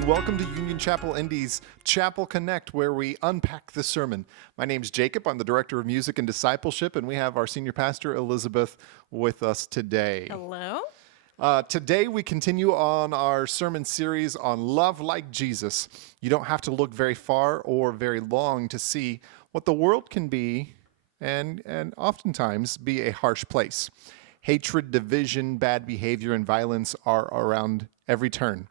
and welcome to Union Chapel Indy's Chapel Connect, where we unpack the sermon. My name's Jacob. I'm the Director of Music and Discipleship, and we have our Senior Pastor, Elizabeth, with us today. Hello. Today we continue on our sermon series on Love Like Jesus. You don't have to look very far or very long to see what the world can be and oftentimes be a harsh place. Hatred, division, bad behavior, and violence are around every turn.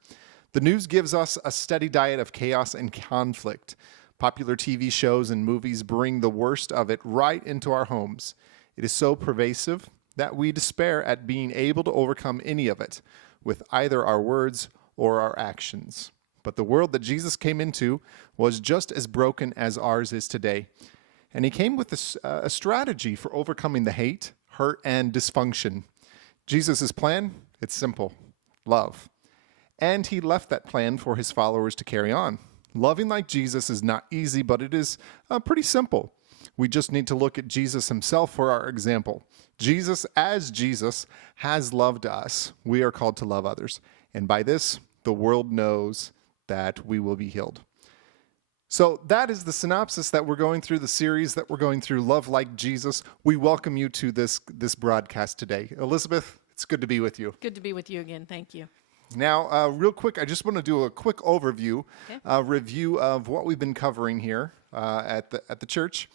The news gives us a steady diet of chaos and conflict. Popular TV shows and movies bring the worst of it right into our homes. It is so pervasive that we despair at being able to overcome any of it with either our words or our actions. But the world that Jesus came into was just as broken as ours is today. And he came with a strategy for overcoming the hate, hurt, and dysfunction. Jesus' plan, it's simple: love. And he left that plan for his followers to carry on. Loving like Jesus is not easy, but it is pretty simple. We just need to look at Jesus himself for our example. Jesus, as Jesus, has loved us. We are called to love others. And by this, the world knows that we will be healed. So that is the synopsis that we're going through, the series that we're going through, Love Like Jesus. We welcome you to this broadcast today. Elizabeth, it's good to be with you. Good to be with you again. Thank you. Now, real quick, I just want to do a quick overview, review of what we've been covering here at the church.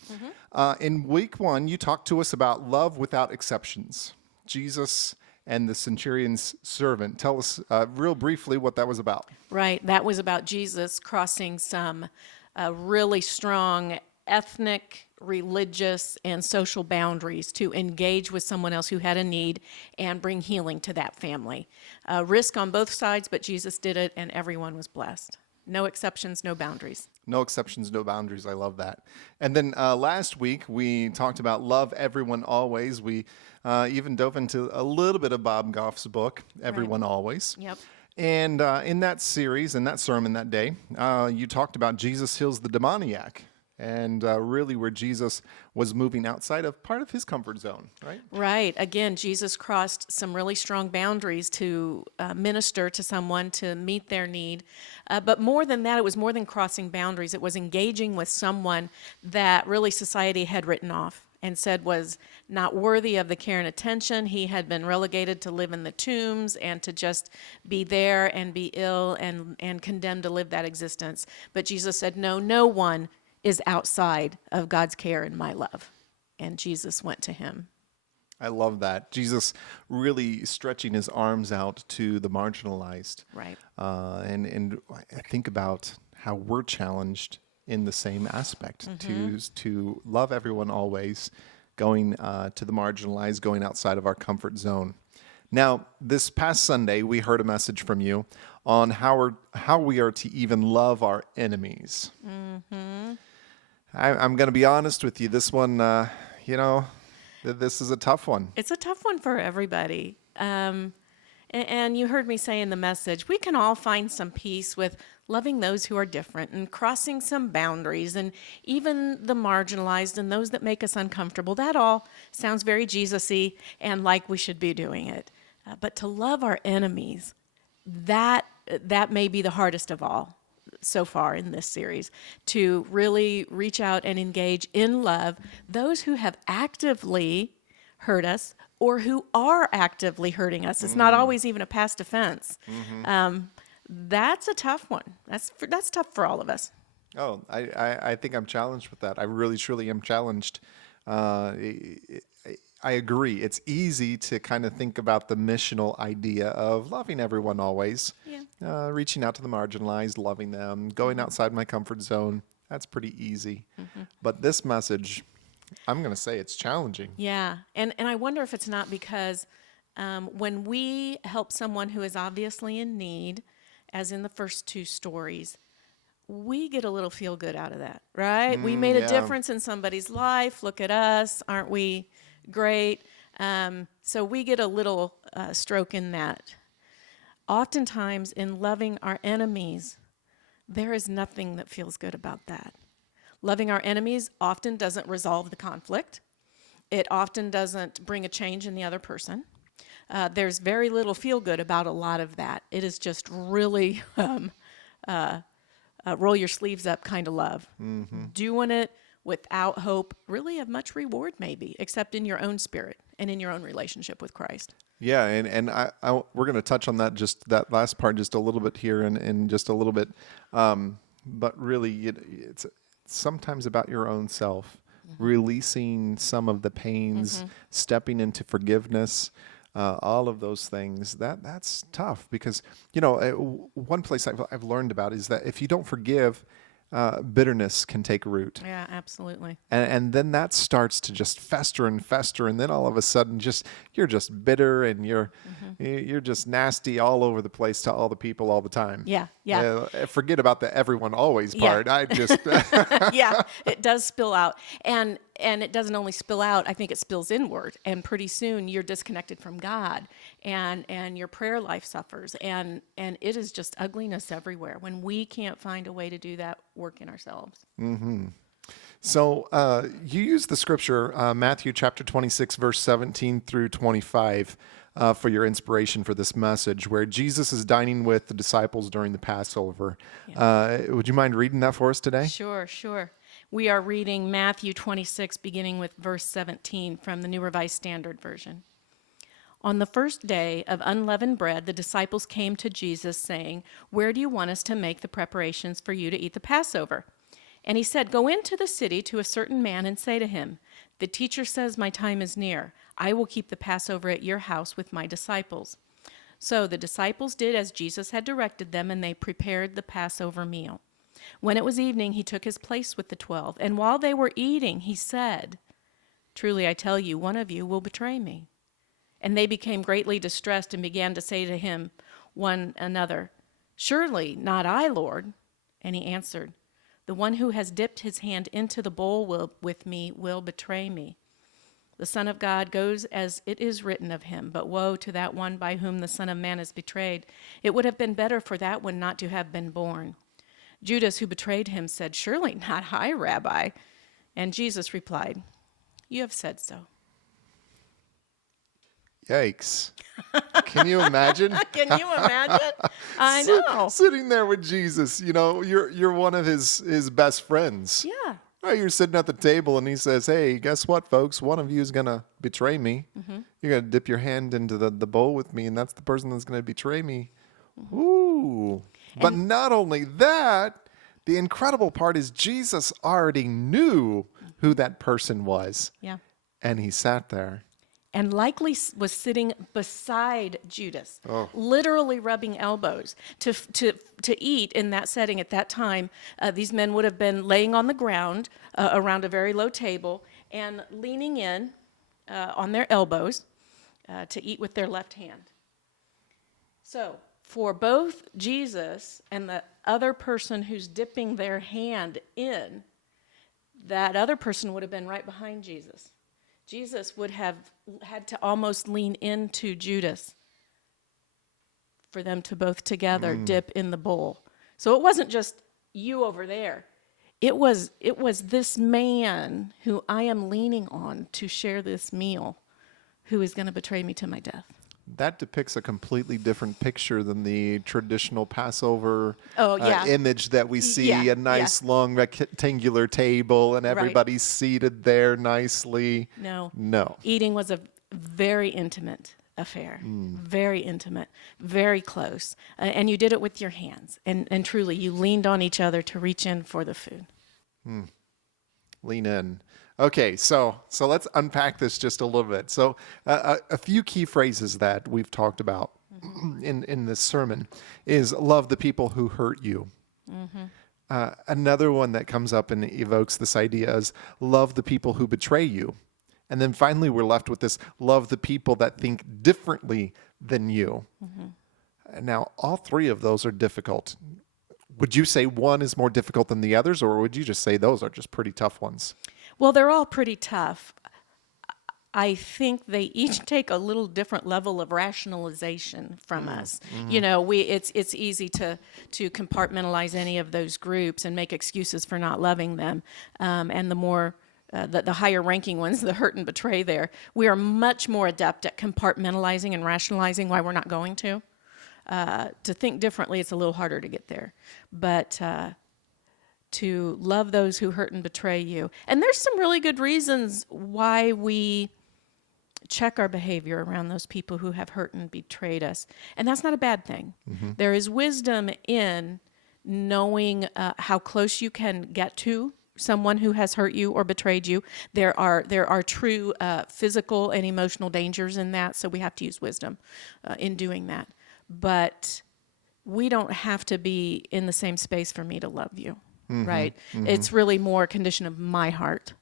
In week 1, you talked to us about love without exceptions. Jesus and the centurion's servant. Tell us real briefly what that was about. Right. That was about Jesus crossing some really strong ethnic, religious, and social boundaries to engage with someone else who had a need and bring healing to that family. Risk on both sides, but Jesus did it, and everyone was blessed. No exceptions, no boundaries. No exceptions, no boundaries. I love that. And then last week, we talked about love everyone always. We even dove into a little bit of Bob Goff's book, Everyone Always. Yep. And in that series, in that sermon that day, you talked about Jesus heals the demoniac. And really where Jesus was moving outside of part of his comfort zone, right? Right. Again, Jesus crossed some really strong boundaries to minister to someone, to meet their need. But more than that, it was more than crossing boundaries. It was engaging with someone that really society had written off and said was not worthy of the care and attention. He had been relegated to live in the tombs and to just be there and be ill and condemned to live that existence. But Jesus said, no one is outside of God's care and my love. And Jesus went to him. I love that. Jesus really stretching his arms out to the marginalized. Right. And I think about how we're challenged in the same aspect, to love everyone always, going to the marginalized, going outside of our comfort zone. Now, this past Sunday, we heard a message from you on how we are to even love our enemies. I'm going to be honest with you. This one, this is a tough one. It's a tough one for everybody. And you heard me say in the message, we can all find some peace with loving those who are different and crossing some boundaries, and even the marginalized and those that make us uncomfortable. That all sounds very Jesus-y and like we should be doing it. But to love our enemies, that may be the hardest of all so far in this series, to really reach out and engage in love those who have actively hurt us or who are actively hurting us. It's not always even a past offense. That's a tough one. That's tough for all of us. Oh, I think I'm challenged with that. I really, truly am challenged. I agree. It's easy to kind of think about the missional idea of loving everyone always, reaching out to the marginalized, loving them, going outside my comfort zone. That's pretty easy. But this message, I'm going to say it's challenging. Yeah. And I wonder if it's not because when we help someone who is obviously in need, as in the first 2 stories, we get a little feel good out of that, right? We made a difference in somebody's life. Look at us. Aren't we great? So we get a little stroke in that. Oftentimes in loving our enemies, there is nothing that feels good about that. Loving our enemies often doesn't resolve the conflict. It often doesn't bring a change in the other person. There's very little feel good about a lot of that. It is just really roll your sleeves up kind of love. Doing it without hope, really of much reward maybe, except in your own spirit and in your own relationship with Christ. Yeah, and we're going to touch on that, just that last part, just a little bit here in just a little bit. But really, it's sometimes about your own self, releasing some of the pains, stepping into forgiveness, all of those things. That's tough because, one place I've learned about is that if you don't forgive, bitterness can take root. Yeah, absolutely. And then that starts to just fester and fester, and then all of a sudden, you're just bitter and you're just nasty all over the place to all the people all the time. Yeah. Forget about the everyone always part. Yeah. I just Yeah, it does spill out, and it doesn't only spill out. I think it spills inward, and pretty soon you're disconnected from God, and your prayer life suffers, and it is just ugliness everywhere when we can't find a way to do that work in ourselves. So you use the scripture, Matthew chapter 26, verse 17 through 25, for your inspiration for this message, where Jesus is dining with the disciples during the Passover. Would you mind reading that for us today? Sure. We are reading Matthew 26, beginning with verse 17 from the New Revised Standard Version. On the first day of unleavened bread, the disciples came to Jesus, saying, "Where do you want us to make the preparations for you to eat the Passover?" And he said, "Go into the city to a certain man and say to him, 'The teacher says my time is near. I will keep the Passover at your house with my disciples.' So the disciples did as Jesus had directed them, and they prepared the Passover meal. When it was evening, he took his place with the 12, and while they were eating, he said, 'Truly I tell you, one of you will betray me.' And they became greatly distressed and began to say to him one another, 'Surely not I, Lord.' And he answered, 'The one who has dipped his hand into the bowl with me will betray me. The Son of God goes as it is written of him, but woe to that one by whom the Son of Man is betrayed. It would have been better for that one not to have been born.' Judas, who betrayed him, said, 'Surely not I, Rabbi.' And Jesus replied, 'You have said so.'" Yikes. Can you imagine? Can you imagine? I know. Sitting there with Jesus, you're one of his best friends. Yeah. Right, you're sitting at the table and he says, "Hey, guess what, folks? One of you is going to betray me. You're going to dip your hand into the bowl with me, and that's the person that's going to betray me." Ooh. But not only that, the incredible part is Jesus already knew who that person was. Yeah. And he sat there. And likely was sitting beside Judas, literally rubbing elbows. To eat in that setting at that time, these men would have been laying on the ground around a very low table and leaning in on their elbows to eat with their left hand. So for both Jesus and the other person who's dipping their hand in, that other person would have been right behind Jesus. Jesus would have had to almost lean into Judas for them to both together dip in the bowl. So it wasn't just you over there. It was this man who I am leaning on to share this meal who is going to betray me to my death. That depicts a completely different picture than the traditional Passover image that we see, a nice long rectangular table and everybody's seated there nicely. No. Eating was a very intimate affair, very intimate, very close. And you did it with your hands. And truly, you leaned on each other to reach in for the food. Lean in. Okay, so let's unpack this just a little bit. So a few key phrases that we've talked about in this sermon is love the people who hurt you. Another one that comes up and evokes this idea is love the people who betray you. And then finally we're left with this love the people that think differently than you. Now, all three of those are difficult. Would you say one is more difficult than the others, or would you just say those are just pretty tough ones? Well, they're all pretty tough. I think they each take a little different level of rationalization from us. It's easy to compartmentalize any of those groups and make excuses for not loving them. And the more the higher ranking ones, the hurt and betray there, we are much more adept at compartmentalizing and rationalizing why we're not going to. To think differently, it's a little harder to get there. But to love those who hurt and betray you. And there's some really good reasons why we check our behavior around those people who have hurt and betrayed us. And that's not a bad thing. There is wisdom in knowing how close you can get to someone who has hurt you or betrayed you. There are true physical and emotional dangers in that, so we have to use wisdom in doing that. But we don't have to be in the same space for me to love you, right? It's really more a condition of my heart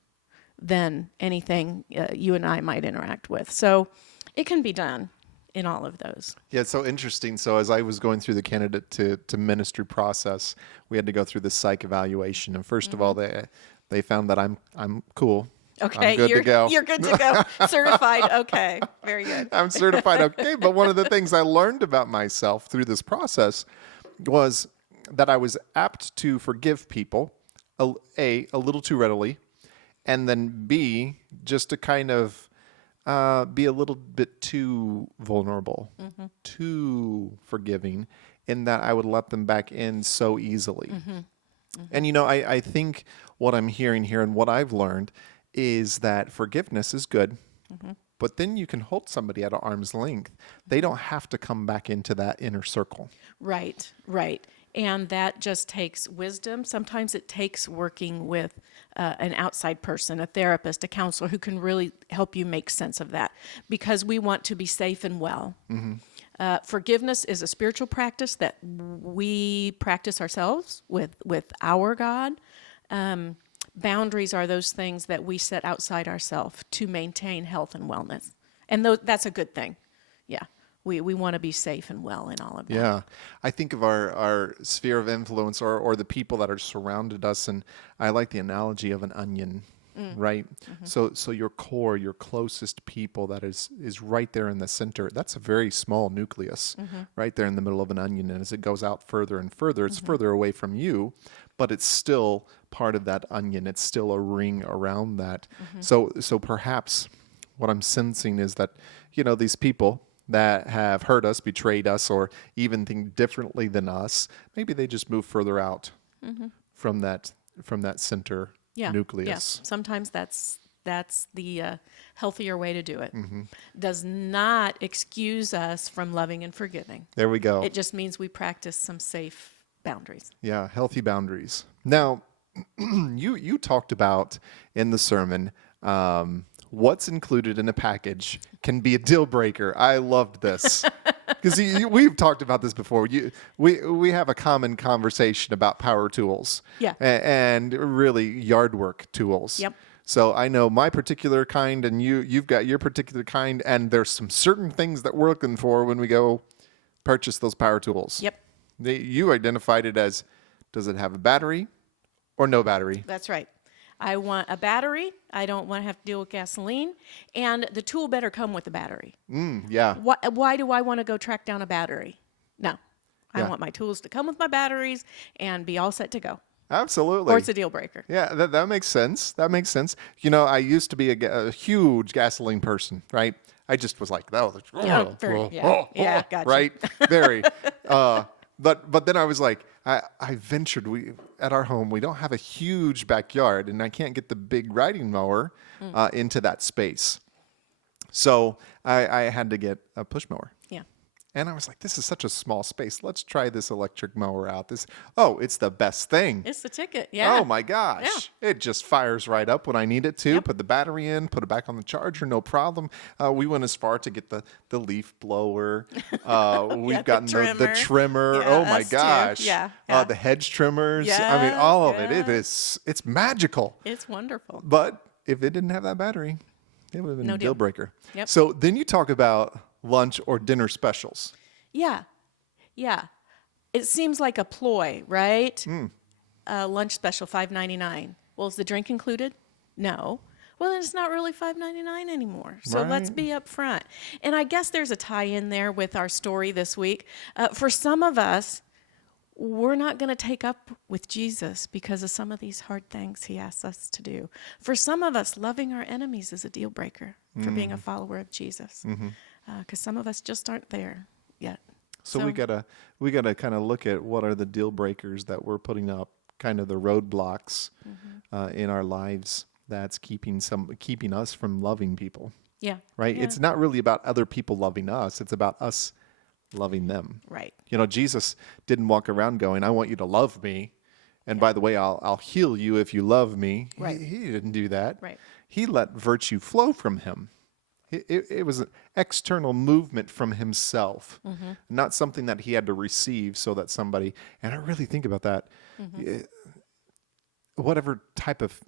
than anything you and I might interact with. So it can be done in all of those. Yeah, it's so interesting. So as I was going through the candidate to ministry process, we had to go through the psych evaluation. And first of all, they found that I'm cool. Okay, I'm good to go. You're good to go. Certified. Okay, very good. I'm certified. Okay, but one of the things I learned about myself through this process was that I was apt to forgive people, a little too readily, and then B, just to kind of be a little bit too vulnerable, too forgiving, in that I would let them back in so easily. And, I think what I'm hearing here and what I've learned is that forgiveness is good, but then you can hold somebody at arm's length. They don't have to come back into that inner circle. Right. And that just takes wisdom. Sometimes it takes working with an outside person, a therapist, a counselor who can really help you make sense of that, because we want to be safe and well. Forgiveness is a spiritual practice that we practice ourselves with our God. Boundaries are those things that we set outside ourselves to maintain health and wellness. And that's a good thing. Yeah. We want to be safe and well in all of that. Yeah. I think of our sphere of influence or the people that are surrounded us, and I like the analogy of an onion, right? So your core, your closest people that is right there in the center, that's a very small nucleus right there in the middle of an onion. And as it goes out further and further, it's further away from you, but it's still part of that onion. It's still a ring around that. So perhaps what I'm sensing is that, these people that have hurt us, betrayed us, or even think differently than us, maybe they just move further out from that center nucleus. Yeah. Sometimes that's the healthier way to do it. Does not excuse us from loving and forgiving. There we go. It just means we practice some safe boundaries. Yeah, healthy boundaries. Now, you talked about in the sermon, what's included in a package can be a deal breaker. I loved this because we've talked about this before. We have a common conversation about power tools, and really yard work tools. Yep. So I know my particular kind, and you've got your particular kind, and there's some certain things that we're looking for when we go purchase those power tools. Yep. You identified it as, does it have a battery or no battery? That's right. I want a battery. I don't want to have to deal with gasoline. And the tool better come with a battery. Yeah. Why do I want to go track down a battery? No. I want my tools to come with my batteries and be all set to go. Absolutely. Or it's a deal breaker. Yeah, that makes sense. That makes sense. I used to be a huge gasoline person, right? I just was like, gotcha. Right? Very. But then I was like, I ventured. At our home, we don't have a huge backyard, and I can't get the big riding mower into that space. So I had to get a push mower. Yeah. And I was like, this is such a small space. Let's try this electric mower out. It's the best thing. It's the ticket. Yeah. Oh my gosh. Yeah. It just fires right up when I need it to. Yep. Put the battery in, put it back on the charger, no problem. We went as far to get the leaf blower. We've gotten the trimmer. Yeah, oh my gosh. Yeah. The hedge trimmers. Yeah, I mean, all of it. It's magical. It's wonderful. But if it didn't have that battery, it would have been No a deal breaker. Yep. So then you talk about lunch or dinner specials. Yeah. It seems like a ploy, right? Lunch special, $5.99. Well, is the drink included? No. Well, then it's not really $5.99 anymore. So let's be up front. And I guess there's a tie-in there with our story this week. For some of us, we're not going to take up with Jesus because of some of these hard things he asks us to do. For some of us, loving our enemies is a deal breaker for being a follower of Jesus. Because some of us just aren't there yet. So we gotta kind of look at what are the deal breakers that we're putting up, kind of the roadblocks in our lives that's keeping us from loving people. Yeah. Right? Yeah. It's not really about other people loving us. It's about us loving them. Right. You know, Jesus didn't walk around going, I want you to love me. And by the way, I'll heal you if you love me. Right. He didn't do that. Right. He let virtue flow from him. It was an external movement from himself, not something that he had to receive so that somebody, and I really think about that, whatever type of,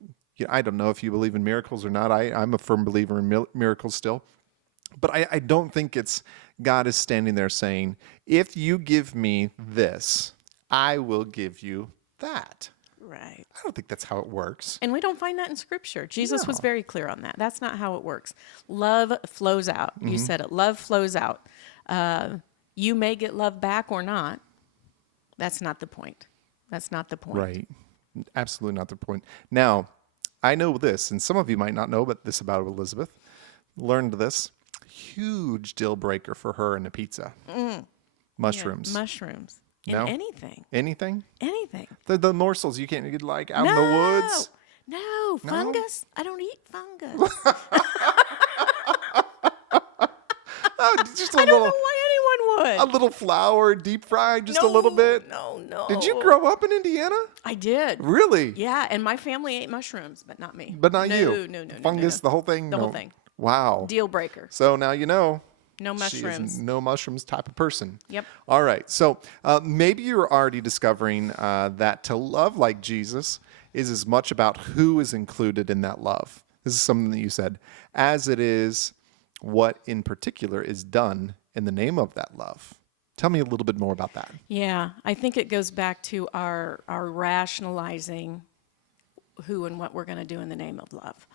I don't know if you believe in miracles or not. I'm a firm believer in miracles still. But I don't think it's God is standing there saying, if you give me this, I will give you that. Right. I don't think that's how it works. And we don't find that in Scripture. Jesus was No. very clear on that. That's not how it works. Love flows out. You said it. Love flows out. You may get love back or not. That's not the point. That's not the point. Right. Absolutely not the point. Now, I know this, and some of you might not know but this about Elizabeth. Learned this. Huge deal breaker for her in a pizza. Mushrooms. Yeah, mushrooms. No? In anything. Anything? Anything. The morsels you can't get like out in the woods. No. No? Fungus. I don't eat fungus. Oh, just a I don't little, know why anyone a would. little flour, deep fried, just a little bit. No. Did you grow up in Indiana? I did. Really? Yeah, and my family ate mushrooms, but not me. But not no, you. No. Fungus, the whole thing. The whole No. thing. Wow. Deal breaker. So now you know. No She is mushrooms. no mushrooms type of person. Yep. All right. So maybe you're already discovering that to love like Jesus is as much about who is included in that love. This is something that you said, as it is what in particular is done in the name of that love. Tell me a little bit more about that. Yeah, I think it goes back to our rationalizing who and what we're going to do in the name of love.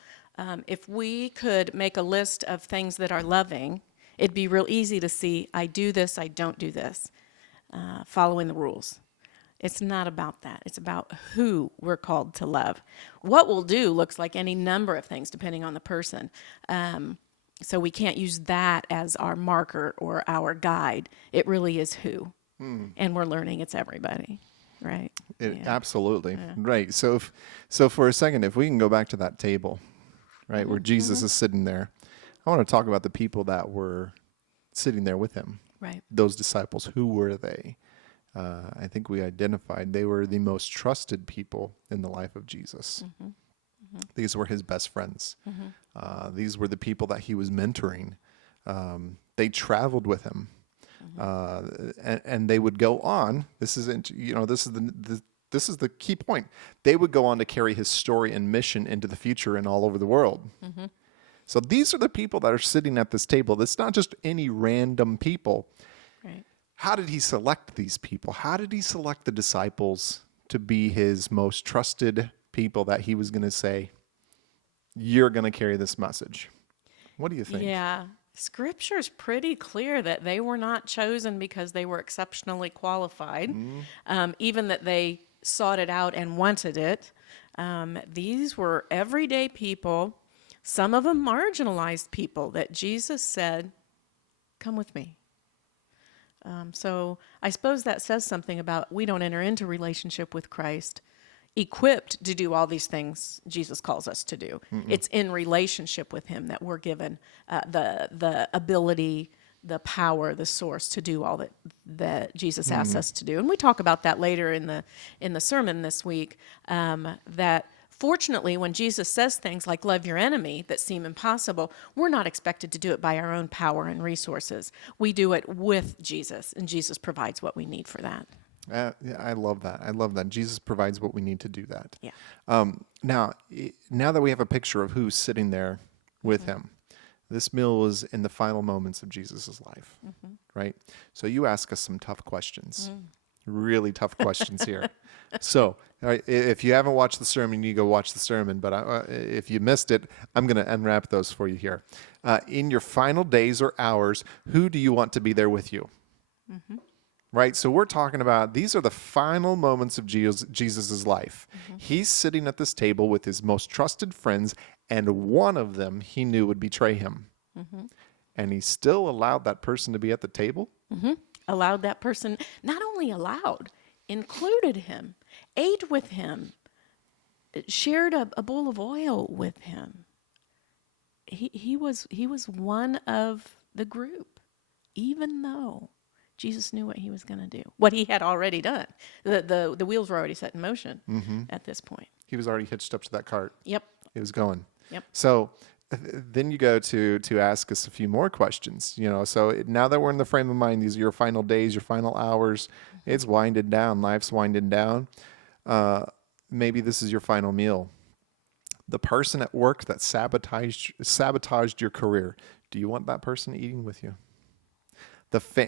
If we could make a list of things that are loving, it'd be real easy to see, I do this, I don't do this, following the rules. It's not about that. It's about who we're called to love. What we'll do looks like any number of things depending on the person. So we can't use that as our marker or our guide. It really is who. And we're learning it's everybody, right? Absolutely. Right. So for a second, if we can go back to that table, right, where Jesus is sitting there, I want to talk about the people that were sitting there with him. Right. Those disciples, who were they? I think we identified they were the most trusted people in the life of Jesus. These were his best friends. These were the people that he was mentoring. They traveled with him, and they would go on. This is the key point. They would go on to carry his story and mission into the future and all over the world. So these are the people that are sitting at this table. It's not just any random people. Right. How did he select these people? How did he select the disciples to be his most trusted people that he was going to say, you're going to carry this message? What do you think? Yeah. Scripture's pretty clear that they were not chosen because they were exceptionally qualified, even that they sought it out and wanted it. These were everyday people, some of them marginalized people that Jesus said, come with me. So I suppose that says something about we don't enter into relationship with Christ equipped to do all these things Jesus calls us to do. It's in relationship with him that we're given the ability, the power, the source to do all that Jesus asks us to do. And we talk about that later in the sermon this week, that fortunately, when Jesus says things like love your enemy that seem impossible, we're not expected to do it by our own power and resources. We do it with Jesus, and Jesus provides what we need for that. Yeah, I love that. I love that. Jesus provides what we need to do that. Yeah. Now that we have a picture of who's sitting there with him, this meal was in the final moments of Jesus' life, right? So you ask us some tough questions, really tough questions here. So if you haven't watched the sermon, you go watch the sermon. But if you missed it, I'm going to unwrap those for you here. In your final days or hours, who do you want to be there with you? Right? So we're talking about these are the final moments of Jesus' life. He's sitting at this table with his most trusted friends, and one of them he knew would betray him. And he still allowed that person to be at the table? allowed that person, not only allowed, included him, ate with him, shared a bowl of oil with him. He was one of the group, even though Jesus knew what he was going to do, what he had already done. The wheels were already set in motion at this point. He was already hitched up to that cart. Yep. He was going. Yep. So then you go to ask us a few more questions. So now that we're in the frame of mind, these are your final days, your final hours. It's winding down. Life's winding down. Maybe this is your final meal. The person at work that sabotaged your career. Do you want that person eating with you?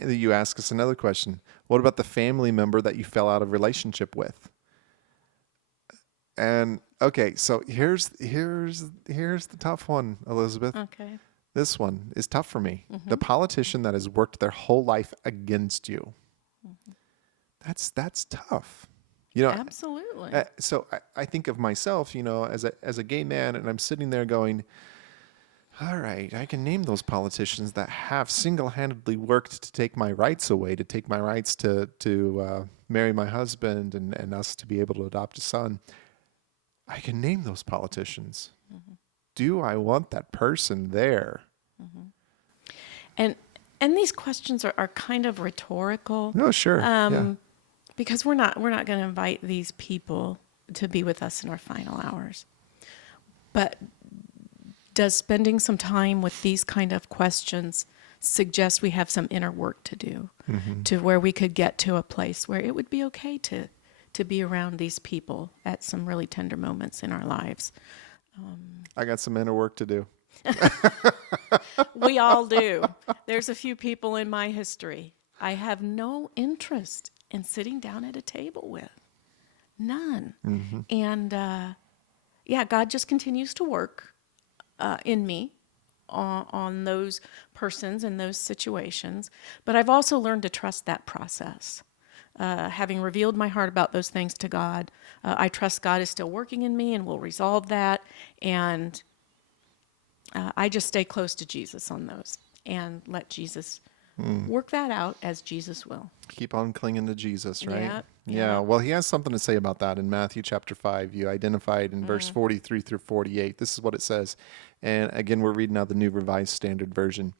You ask us another question. What about the family member that you fell out of relationship with? And okay, so here's the tough one, Elizabeth. Okay. This one is tough for me. The politician that has worked their whole life against you. That's tough. Absolutely. So I think of myself, as a gay man, and I'm sitting there going, all right, I can name those politicians that have single-handedly worked to take my rights away, to take my rights to marry my husband and us to be able to adopt a son. I can name those politicians. Do I want that person there? And these questions are kind of rhetorical. No, sure. Yeah. Because we're not going to invite these people to be with us in our final hours. But does spending some time with these kind of questions suggest we have some inner work to do to where we could get to a place where it would be okay to be around these people at some really tender moments in our lives? I got some inner work to do. We all do. There's a few people in my history I have no interest in sitting down at a table with. None. And God just continues to work in me on those persons and those situations. But I've also learned to trust that process. Having revealed my heart about those things to God, I trust God is still working in me and will resolve that. And I just stay close to Jesus on those and let Jesus work that out as Jesus will. Keep on clinging to Jesus, right? Yep. Yeah. Well, he has something to say about that in Matthew chapter 5. You identified in verse 43 through 48. This is what it says. And again, we're reading out the New Revised Standard Version.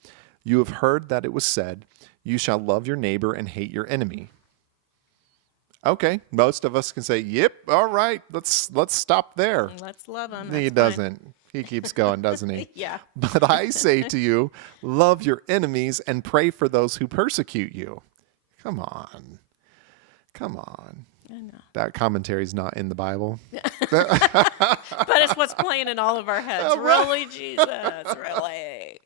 You have heard that it was said, you shall love your neighbor and hate your enemy. Okay, most of us can say, yep, all right, let's stop there. Let's love him. He doesn't. He keeps going, doesn't he? Yeah. But I say to you, love your enemies and pray for those who persecute you. Come on. I know. That commentary is not in the Bible. But it's what's playing in all of our heads. Really, Jesus? Really?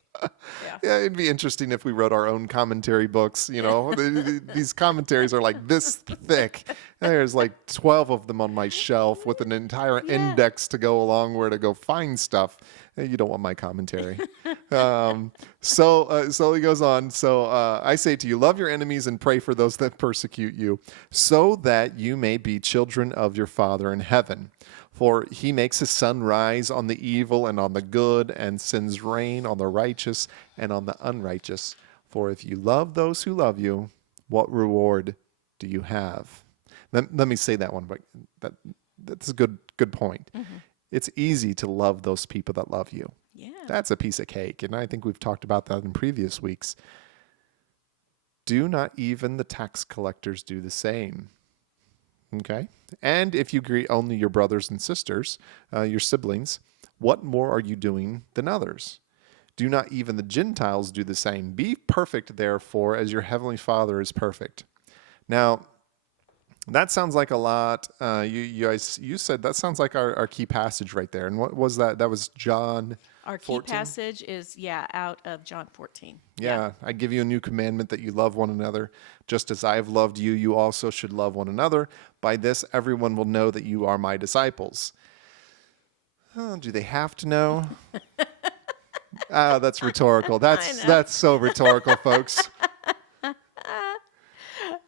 Yeah, it'd be interesting if we wrote our own commentary books. These commentaries are like this thick. There's like 12 of them on my shelf with an entire index to go along where to go find stuff. You don't want my commentary. So he goes on. So I say to you, love your enemies and pray for those that persecute you, so that you may be children of your Father in heaven. For he makes his sun rise on the evil and on the good, and sends rain on the righteous and on the unrighteous. For if you love those who love you, what reward do you have? Let me say that one, but that's a good point. It's easy to love those people that love you. Yeah. That's a piece of cake, and I think we've talked about that in previous weeks. Do not even the tax collectors do the same? Okay? And if you greet only your brothers and sisters, your siblings, what more are you doing than others? Do not even the Gentiles do the same? Be perfect, therefore, as your heavenly Father is perfect. Now, that sounds like a lot. You said that sounds like our key passage right there. And what was that? That was John 14? Our key passage is, out of John 14. Yeah, I give you a new commandment that you love one another. Just as I have loved you, you also should love one another. By this, everyone will know that you are my disciples. Oh, do they have to know? That's rhetorical. That's so rhetorical, folks.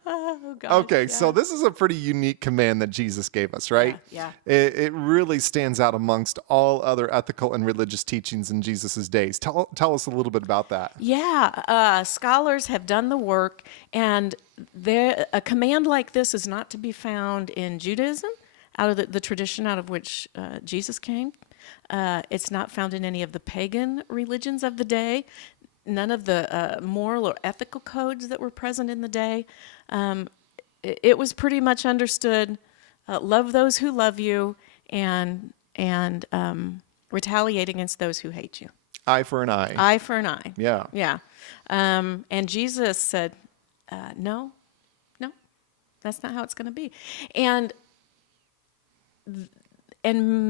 Oh, God. Okay, Yeah. so this is a pretty unique command that Jesus gave us, right? Yeah. It really stands out amongst all other ethical and religious teachings in Jesus' days. Tell us a little bit about that. Yeah, scholars have done the work, and a command like this is not to be found in Judaism, out of the tradition out of which Jesus came. It's not found in any of the pagan religions of the day, none of the moral or ethical codes that were present in the day. It was pretty much understood: love those who love you, and retaliate against those who hate you. Eye for an eye. Eye for an eye. Yeah. Yeah. And Jesus said, no, that's not how it's going to be. And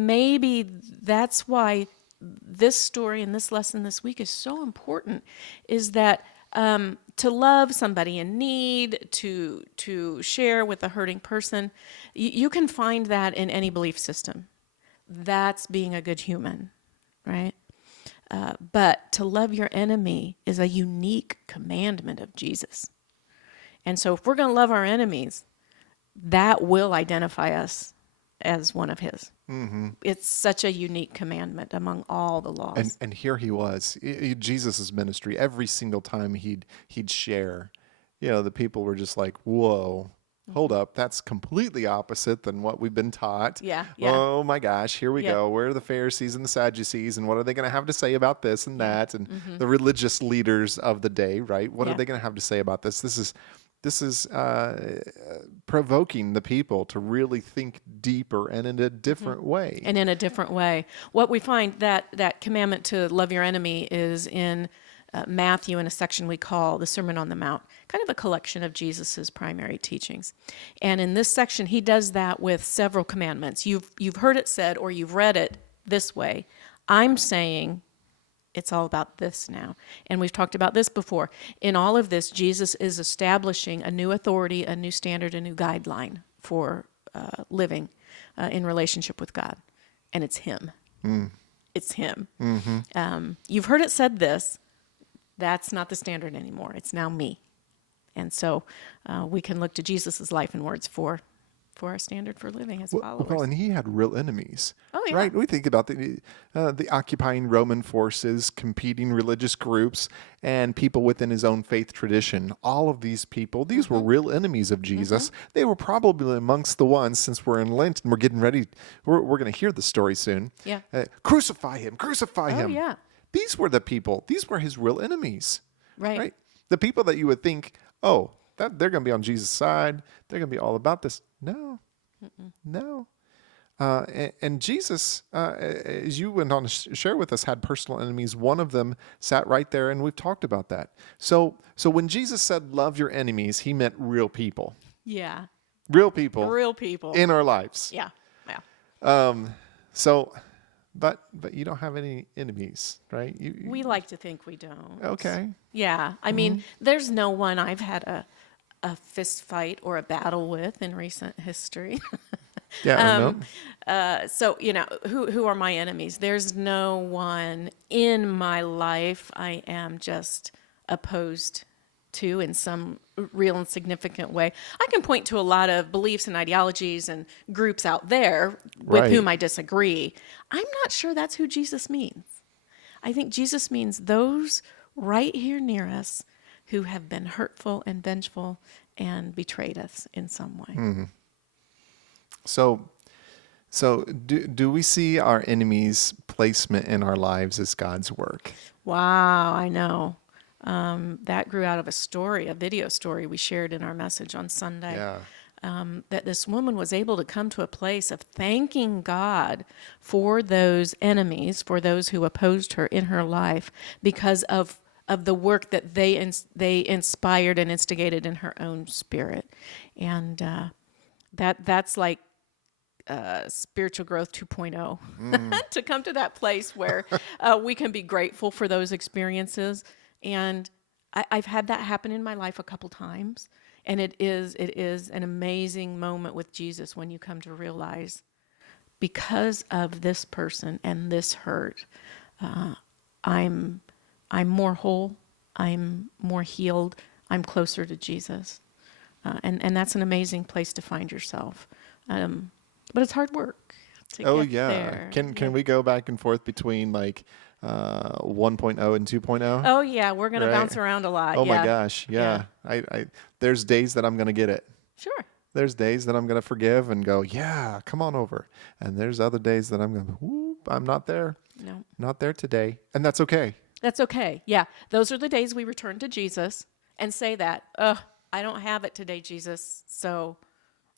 maybe that's why this story and this lesson this week is so important, is that to love somebody in need, to share with a hurting person, you can find that in any belief system. That's being a good human, right? But to love your enemy is a unique commandment of Jesus. And so if we're going to love our enemies, that will identify us as one of his. Mm-hmm. It's such a unique commandment among all the laws. And here he was, Jesus' ministry. Every single time he'd share, the people were just like, whoa. Hold up, that's completely opposite than what we've been taught. Yeah. Oh my gosh, here we go. Where are the Pharisees and the Sadducees, and what are they going to have to say about this and that? And the religious leaders of the day, right? What are they going to have to say about this? This is provoking the people to really think deeper and in a different way. And in a different way. What we find that commandment to love your enemy is in Matthew, in a section we call the Sermon on the Mount, kind of a collection of Jesus's primary teachings. And in this section, he does that with several commandments. You've heard it said, or you've read it this way. I'm saying it's all about this now. And we've talked about this before. In all of this, Jesus is establishing a new authority, a new standard, a new guideline for living in relationship with God. And it's him. It's him. Mm-hmm. You've heard it said this. That's not the standard anymore. It's now me. And so we can look to Jesus' life and words for our standard for living as followers. Well, and he had real enemies. Oh, yeah. Right? We think about the occupying Roman forces, competing religious groups, and people within his own faith tradition. All of these people, these were real enemies of Jesus. They were probably amongst the ones, since we're in Lent and we're getting ready, we're going to hear the story soon. Yeah. Crucify him, crucify him. Oh, yeah. These were the people. These were his real enemies. Right. The people that you would think, they're going to be on Jesus' side. They're going to be all about this. No. No. And Jesus, as you went on to share with us, had personal enemies. One of them sat right there, and we've talked about that. So when Jesus said, love your enemies, he meant real people. Yeah. Real people. Real people. In our lives. Yeah. But you don't have any enemies, right? We like to think we don't. Okay. Yeah. I mean, there's no one I've had a fist fight or a battle with in recent history. Yeah. So, who are my enemies? There's no one in my life I am just opposed to in some real and significant way. I can point to a lot of beliefs and ideologies and groups out there with whom I disagree. I'm not sure that's who Jesus means. I think Jesus means those right here near us who have been hurtful and vengeful and betrayed us in some way. Mm-hmm. So do we see our enemies' placement in our lives as God's work? Wow, I know. That grew out of a video story we shared in our message on Sunday. Yeah. That this woman was able to come to a place of thanking God for those enemies, for those who opposed her in her life, because of the work that they inspired and instigated in her own spirit. And that's like spiritual growth 2.0, to come to that place where we can be grateful for those experiences. And I've had that happen in my life a couple times. And it is an amazing moment with Jesus when you come to realize, because of this person and this hurt, I'm more whole, I'm more healed, I'm closer to Jesus. And that's an amazing place to find yourself. But it's hard work to Oh get yeah. there. Can we go back and forth between like 1.0 and 2.0? Oh, yeah, we're going to Right. bounce around a lot. Oh yeah. my gosh. Yeah. There's days that I'm going to get it. Sure. There's days that I'm going to forgive and go, yeah, come on over. And there's other days that I'm going to, whoop, I'm not there. No. Not there today. And that's okay. That's okay. Yeah. Those are the days we return to Jesus and say that, I don't have it today, Jesus. So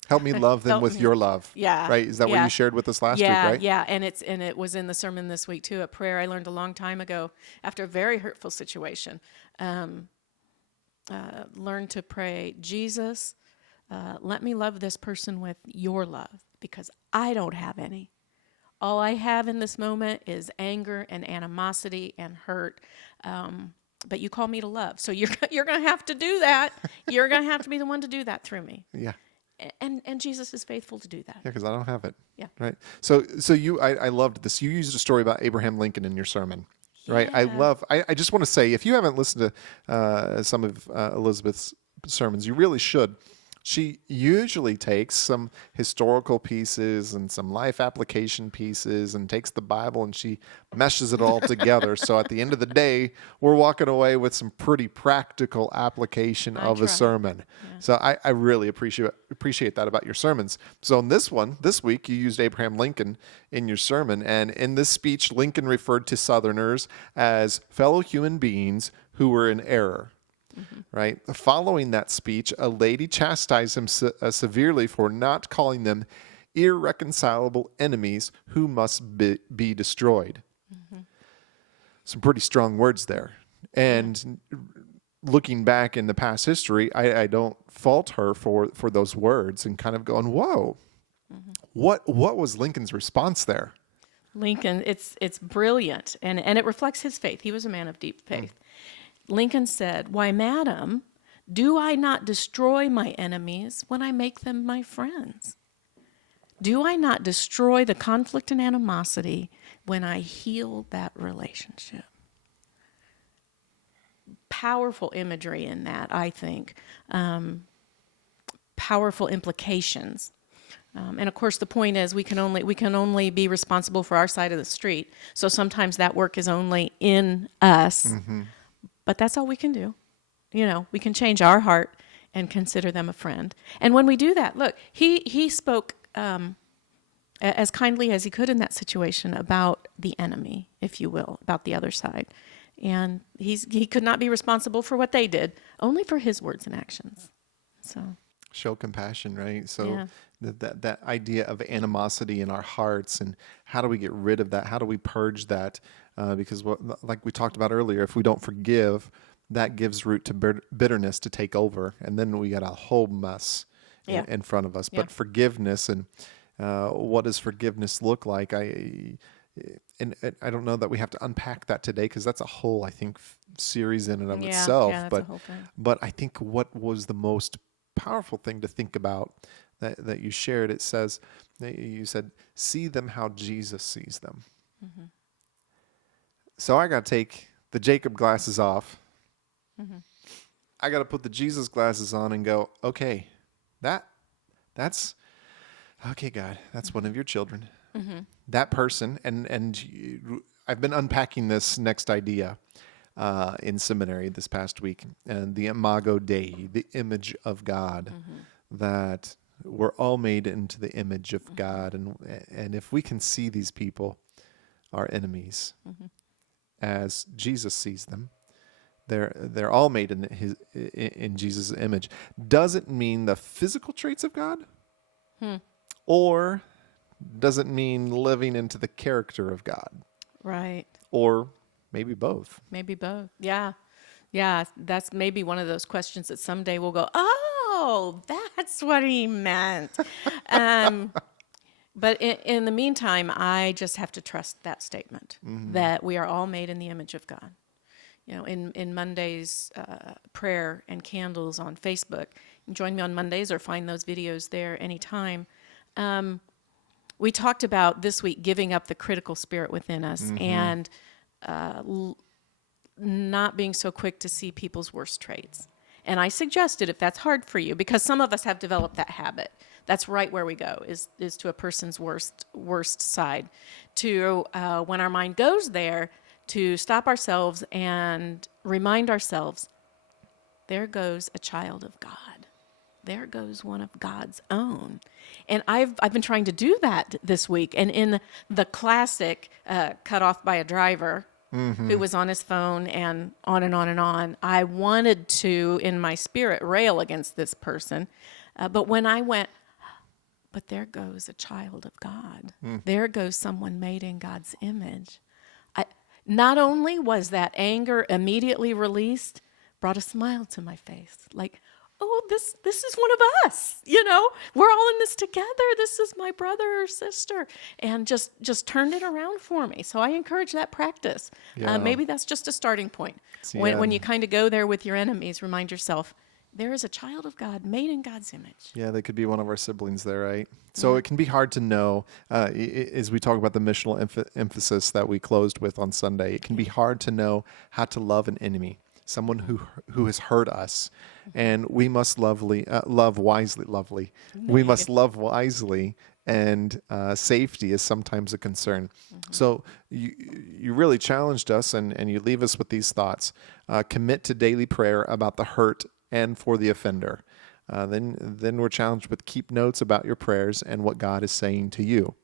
Help me love them Help with me. your love. Yeah. Right? Is that what Yeah. you shared with us last week, right? Yeah. And it was in the sermon this week too, a prayer I learned a long time ago after a very hurtful situation. Learn to pray, Jesus, let me love this person with your love because I don't have any. All I have in this moment is anger and animosity and hurt. But you call me to love. So you're going to have to do that. You're going to have to be the one to do that through me. Yeah. And Jesus is faithful to do that. Yeah, because I don't have it. Yeah. Right. So I loved this. You used a story about Abraham Lincoln in your sermon. Right. I just want to say, if you haven't listened to some of Elizabeth's sermons, you really should. She usually takes some historical pieces and some life application pieces and takes the Bible and she meshes it all together. So at the end of the day, we're walking away with some pretty practical application of a sermon. Yeah. So I really appreciate that about your sermons. So in this week, you used Abraham Lincoln in your sermon. And in this speech, Lincoln referred to Southerners as fellow human beings who were in error. Mm-hmm. Right. Following that speech, a lady chastised him severely for not calling them irreconcilable enemies who must be destroyed. Mm-hmm. Some pretty strong words there. And looking back in the past history, I don't fault her for those words and kind of going, whoa, mm-hmm. What was Lincoln's response there? Lincoln, it's brilliant. And it reflects his faith. He was a man of deep faith. Lincoln said, "Why, madam, do I not destroy my enemies when I make them my friends? Do I not destroy the conflict and animosity when I heal that relationship?" Powerful imagery in that, I think. Powerful implications. And of course, the point is we can only be responsible for our side of the street. So sometimes that work is only in us. Mm-hmm. But that's all we can do. We can change our heart and consider them a friend. And when we do that, look, he spoke as kindly as he could in that situation about the enemy, if you will, about the other side. And he could not be responsible for what they did, only for his words and actions. So show compassion, right? So yeah. that idea of animosity in our hearts, and how do we get rid of that? How do we purge that? Because like we talked about earlier, if we don't forgive, that gives root to bitterness to take over, and then we got a whole mess in front of us. Yeah. But forgiveness, and what does forgiveness look like? I don't know that we have to unpack that today, because that's a whole, I think, series in and of itself. Yeah, that's a whole thing. But I think what was the most powerful thing to think about that you shared, it says, you said, see them how Jesus sees them. Mm-hmm. So I got to take the Jacob glasses off. Mm-hmm. I got to put the Jesus glasses on and go, okay, that's okay, God, that's one of your children. Mm-hmm. That person, and I've been unpacking this next idea in seminary this past week, and the Imago Dei, the image of God, that we're all made into the image of God, and if we can see these people, our enemies, as Jesus sees them, they're all made in Jesus' image. Does it mean the physical traits of God, or does it mean living into the character of God? Right. Or maybe both. Maybe both. Yeah. Yeah. That's maybe one of those questions that someday we'll go, oh, that's what he meant. But in the meantime, I just have to trust that statement, that we are all made in the image of God. In Monday's prayer and candles on Facebook, you can join me on Mondays or find those videos there anytime. We talked about this week giving up the critical spirit within us and not being so quick to see people's worst traits. And I suggested, if that's hard for you, because some of us have developed that habit, that's right where we go, is to a person's worst side. To when our mind goes there, to stop ourselves and remind ourselves, there goes a child of God. There goes one of God's own. And I've been trying to do that this week. And in the classic cut off by a driver who was on his phone and on and on and on, I wanted to, in my spirit, rail against this person. But when I went, but there goes a child of God. There goes someone made in God's image. Not only was that anger immediately released, brought a smile to my face. Like, oh, this is one of us, we're all in this together. This is my brother or sister, and just turned it around for me. So I encourage that practice. Yeah. Maybe that's just a starting point. When you kind of go there with your enemies, remind yourself, there is a child of God made in God's image. Yeah, they could be one of our siblings there, right? So it can be hard to know, as we talk about the missional emphasis that we closed with on Sunday, it can be hard to know how to love an enemy, someone who has hurt us, and we must love wisely. We must love wisely, and safety is sometimes a concern. So you really challenged us, and you leave us with these thoughts. Commit to daily prayer about the hurt and for the offender. Then we're challenged with keep notes about your prayers and what God is saying to you.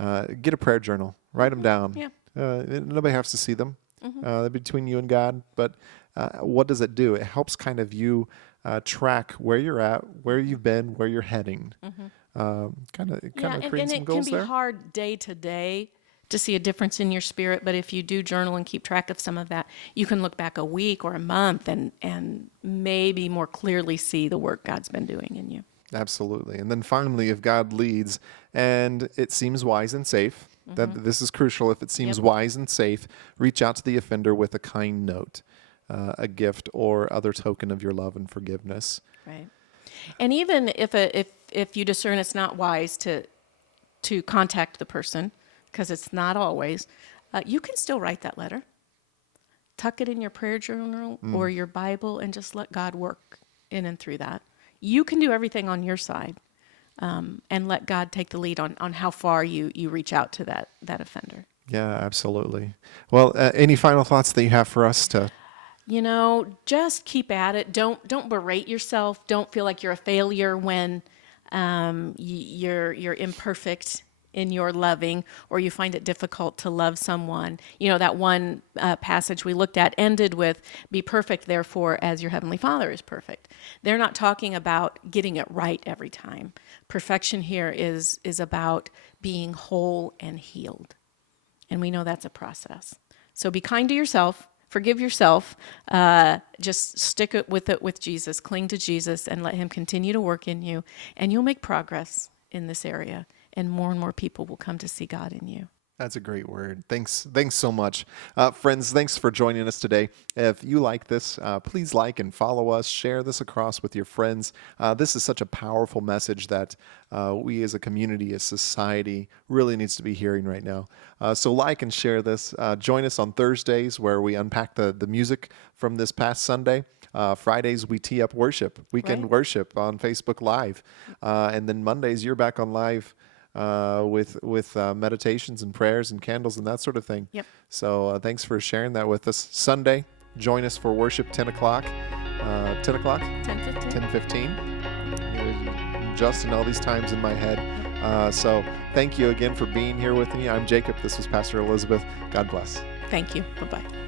Get a prayer journal. Write them down. Yeah. Nobody has to see them. They're between you and God. But what does it do? It helps kind of you track where you're at, where you've been, where you're heading. Kind of create some goals can there. be hard day to day to see a difference in your spirit, but if you do journal and keep track of some of that, you can look back a week or a month and maybe more clearly see the work God's been doing in you. Absolutely. And then finally, if God leads and it seems wise and safe, that this is crucial. If it seems wise and safe, reach out to the offender with a kind note, a gift, or other token of your love and forgiveness. Right. And even if you discern it's not wise to contact the person, because it's not always, you can still write that letter. Tuck it in your prayer journal or your Bible and just let God work in and through that. You can do everything on your side, and let God take the lead on how far you reach out to that offender. Yeah, absolutely. Well, any final thoughts that you have for us to... Just keep at it. Don't berate yourself. Don't feel like you're a failure when you're imperfect in your loving, or you find it difficult to love someone. That one passage we looked at ended with, be perfect, therefore, as your heavenly Father is perfect. They're not talking about getting it right every time. Perfection here is about being whole and healed. And we know that's a process. So be kind to yourself. Forgive yourself. Just stick it with Jesus. Cling to Jesus and let him continue to work in you. And you'll make progress in this area. And more people will come to see God in you. That's a great word. Thanks so much. Friends, thanks for joining us today. If you like this, please like and follow us. Share this across with your friends. This is such a powerful message that we as a community, as society, really needs to be hearing right now. So like and share this. Join us on Thursdays where we unpack the music from this past Sunday. Fridays, we tee up worship, weekend worship on Facebook Live. And then Mondays, you're back on live with meditations and prayers and candles and that sort of thing. Yep. So thanks for sharing that with us. Sunday, join us for worship 10 o'clock. 10 o'clock? 10:15. Just in all these times in my head. So thank you again for being here with me. I'm Jacob. This was Pastor Elizabeth. God bless. Thank you. Bye-bye.